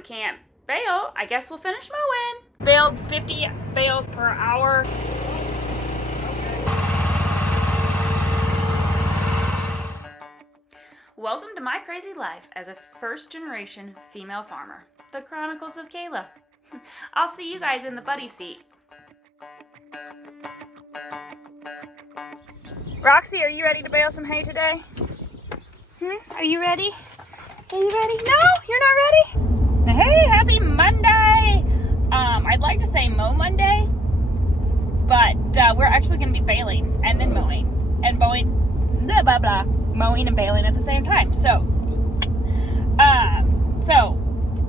we can't bale, I guess we'll finish mowing. Baled 50 bales per hour. Welcome to my crazy life as a first-generation female farmer, the Chronicles of Kayla. I'll see you guys in the buddy seat. Roxy, are you ready to bale some hay today? Are you ready? Are you ready? No, you're not ready? Hey, happy Monday! I'd like to say Mow Monday, but we're actually going to be baling and then mowing and mowing and baling at the same time. So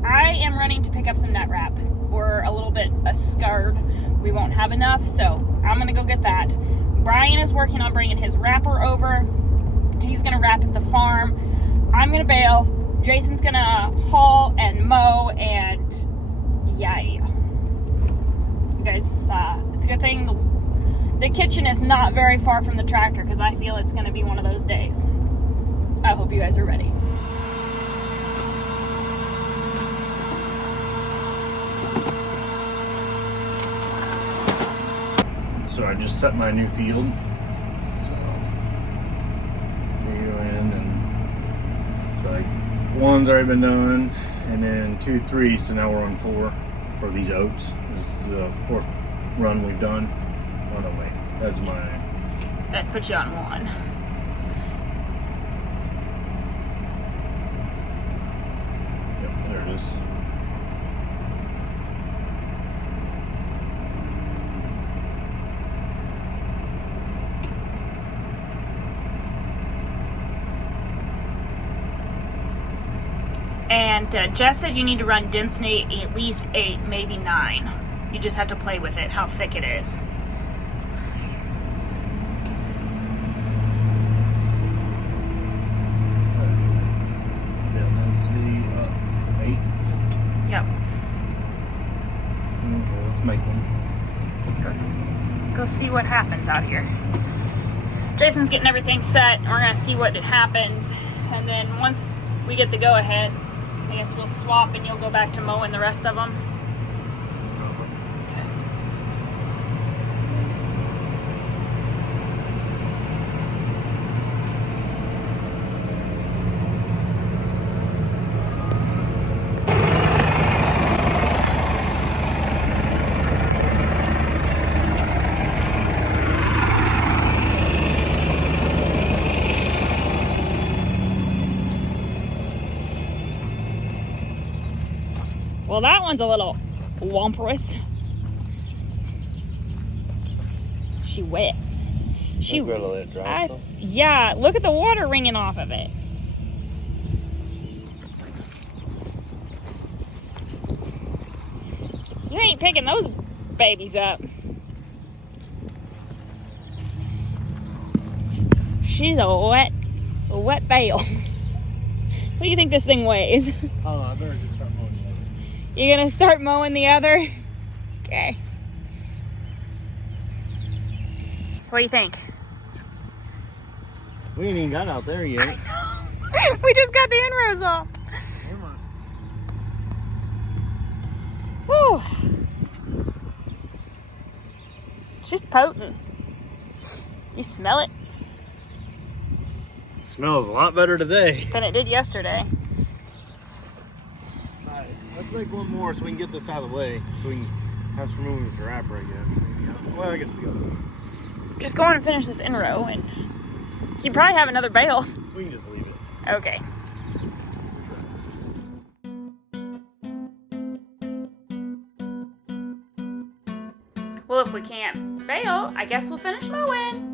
I am running to pick up some nut wrap. We're a little bit scared we won't have enough, so I'm going to go get that. Brian is working on bringing his wrapper over. He's going to wrap at the farm. I'm going to bale. Jason's going to haul and mow, and yay. You guys, it's a good thing the kitchen is not very far from the tractor, because I feel it's going to be one of those days. I hope you guys are ready. So I just set my new field. So you in, and so like one's already been done, and then 2, 3. So now we're on 4 for these oats. This is the 4th run we've done. Oh no, wait, that's mine. That puts you on 1. Yep, there it is. And Jess said you need to run density at least 8, maybe 9. You just have to play with it, how thick it is. Bale density 8. Yep. Okay, let's make one. Go see what happens out here. Jason's getting everything set, and we're gonna see what happens. And then once we get the go ahead, I guess we'll swap and you'll go back to mowing the rest of them. Well, that one's a little womperous. She wet. She gotta let it dry some. Yeah, look at the water ringing off of it. You ain't picking those babies up. She's a wet bale. What do you think this thing weighs? Oh, I better just start mowing the other. You gonna start mowing the other? Okay. What do you think? We ain't even got out there yet. We just got the inrows off. Come on. Woo. It's just potent. You smell it? It smells a lot better today. Than it did yesterday. Alright, let's make one more so we can get this out of the way. So we can have some room with the wrapper, I guess. Well, I guess we go. Just go on and finish this in-row, and you probably have another bale. We can just leave it. Okay. Well, if we can't bale, I guess we'll finish mowing.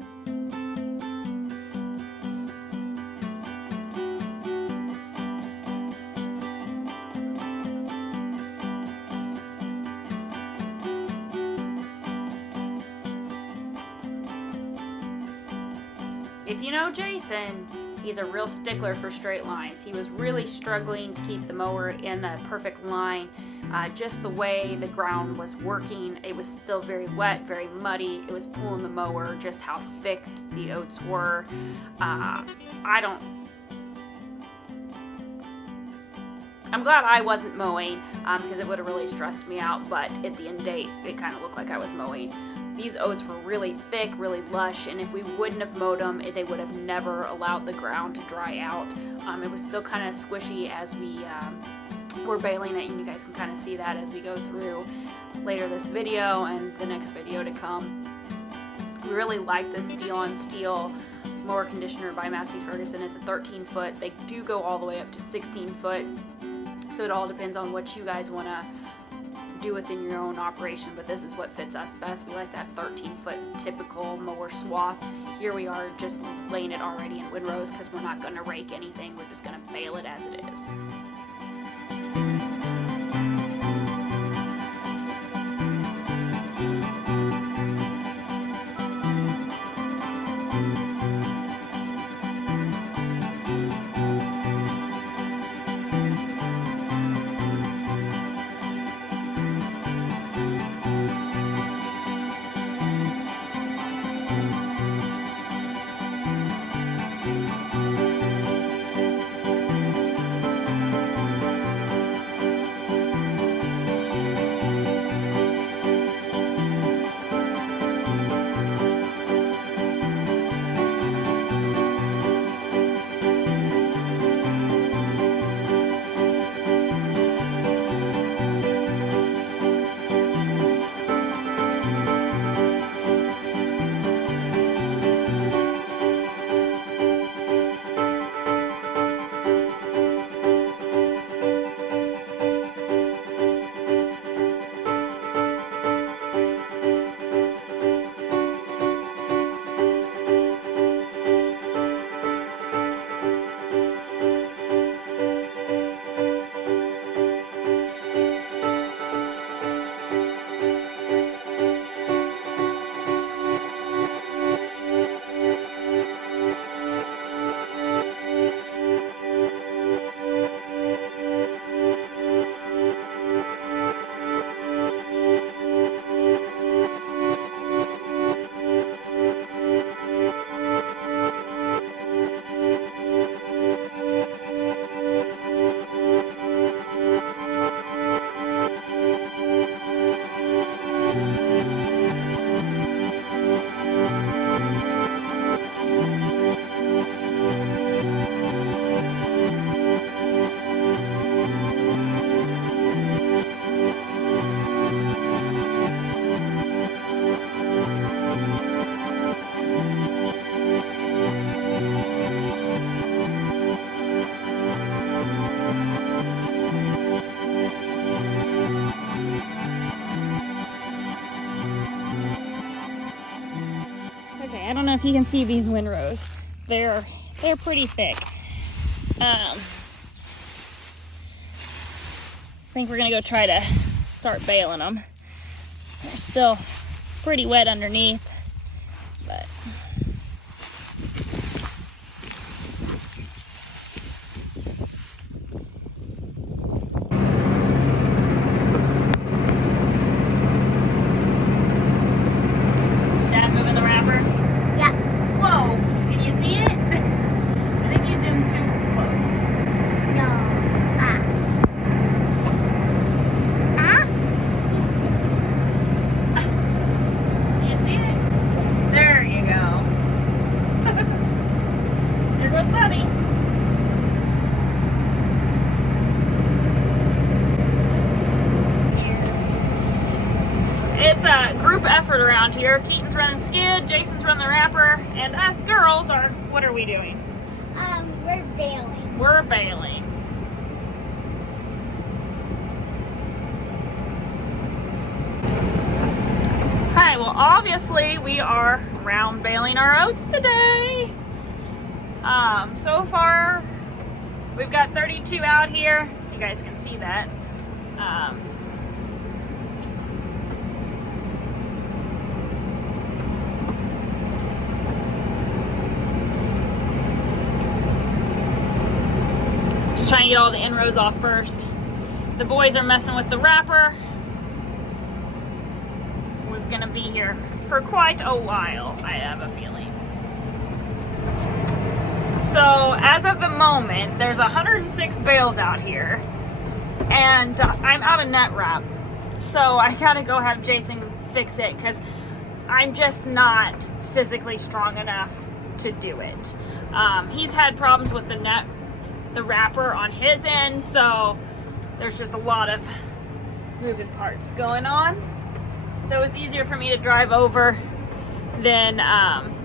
If you know Jason, he's a real stickler for straight lines. He was really struggling to keep the mower in a perfect line. Just the way the ground was working, it was still very wet, very muddy. It was pulling the mower, just how thick the oats were. I'm glad I wasn't mowing because it would have really stressed me out, but at the end of the day, it kind of looked like I was mowing. These oats were really thick, really lush, and if we wouldn't have mowed them, they would have never allowed the ground to dry out. It was still kind of squishy as we were baling it, and you guys can kind of see that as we go through later this video and the next video to come. We really like this steel on steel mower conditioner by Massey Ferguson. It's a 13 foot. They do go all the way up to 16 foot. So it all depends on what you guys want to do within your own operation, but this is what fits us best. We like that 13 foot typical mower swath. Here we are just laying it already in windrows because we're not going to rake anything. We're just going to bale it as it is. I don't know if you can see these windrows. They're pretty thick. I think we're gonna go try to start baling them. They're still pretty wet underneath, but effort around here. Keaton's running skid, Jason's running the wrapper, and us girls are, what are we doing? We're baling. We're baling. Hi, well obviously we are round baling our oats today. So far we've got 32 out here. You guys can see that. Trying to get all the inrows off first. The boys are messing with the wrapper. We're gonna be here for quite a while, I have a feeling. So as of the moment, there's 106 bales out here. and I'm out of nut wrap, so I gotta go have Jason fix it because I'm just not physically strong enough to do it. He's had problems with the wrapper on his end, so there's just a lot of moving parts going on. So it's easier for me to drive over than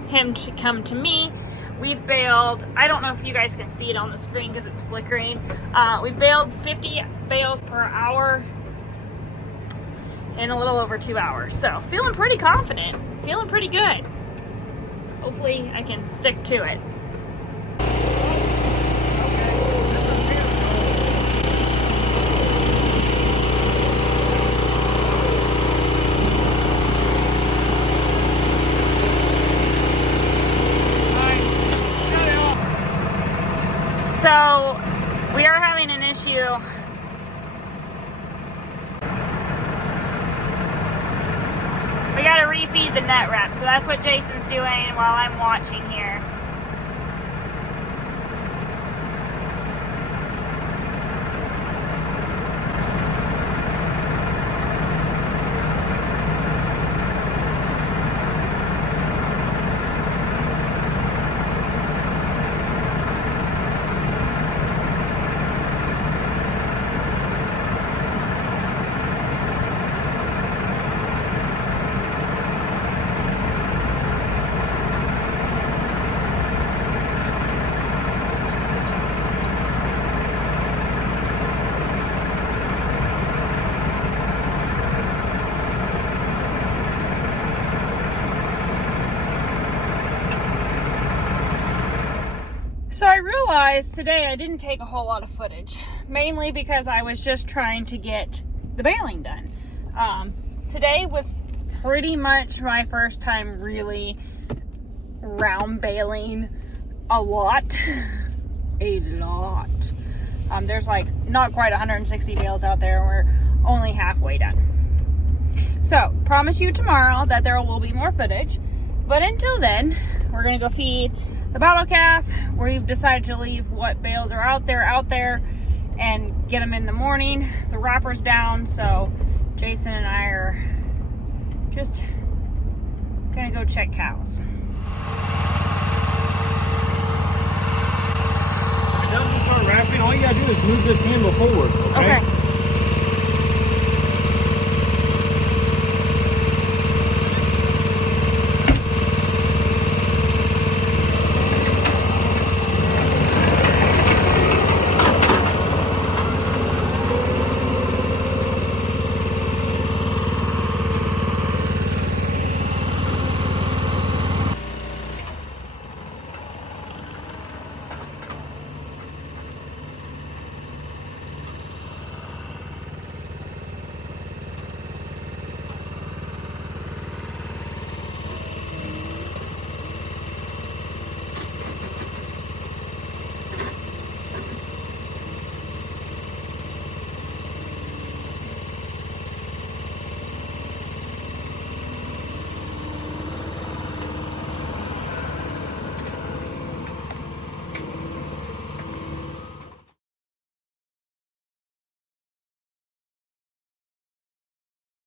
him to come to me. We've baled, I don't know if you guys can see it on the screen because it's flickering. We've baled 50 bales per hour in a little over 2 hours. So feeling pretty confident, feeling pretty good. Hopefully I can stick to it. So we are having an issue. We gotta refeed the nut wrap, so that's what Jason's doing while I'm watching here. So I realized today I didn't take a whole lot of footage, mainly because I was just trying to get the baling done. Today was pretty much my first time really round baling a lot. A lot. There's like not quite 160 bales out there. We're only halfway done. So promise you tomorrow that there will be more footage. But until then, we're gonna go feed the bottle calf. We've decided to leave what bales are out there and get them in the morning. The wrapper's down, so Jason and I are just gonna go check cows. If it doesn't start wrapping, all you gotta do is move this handle forward, okay? Okay.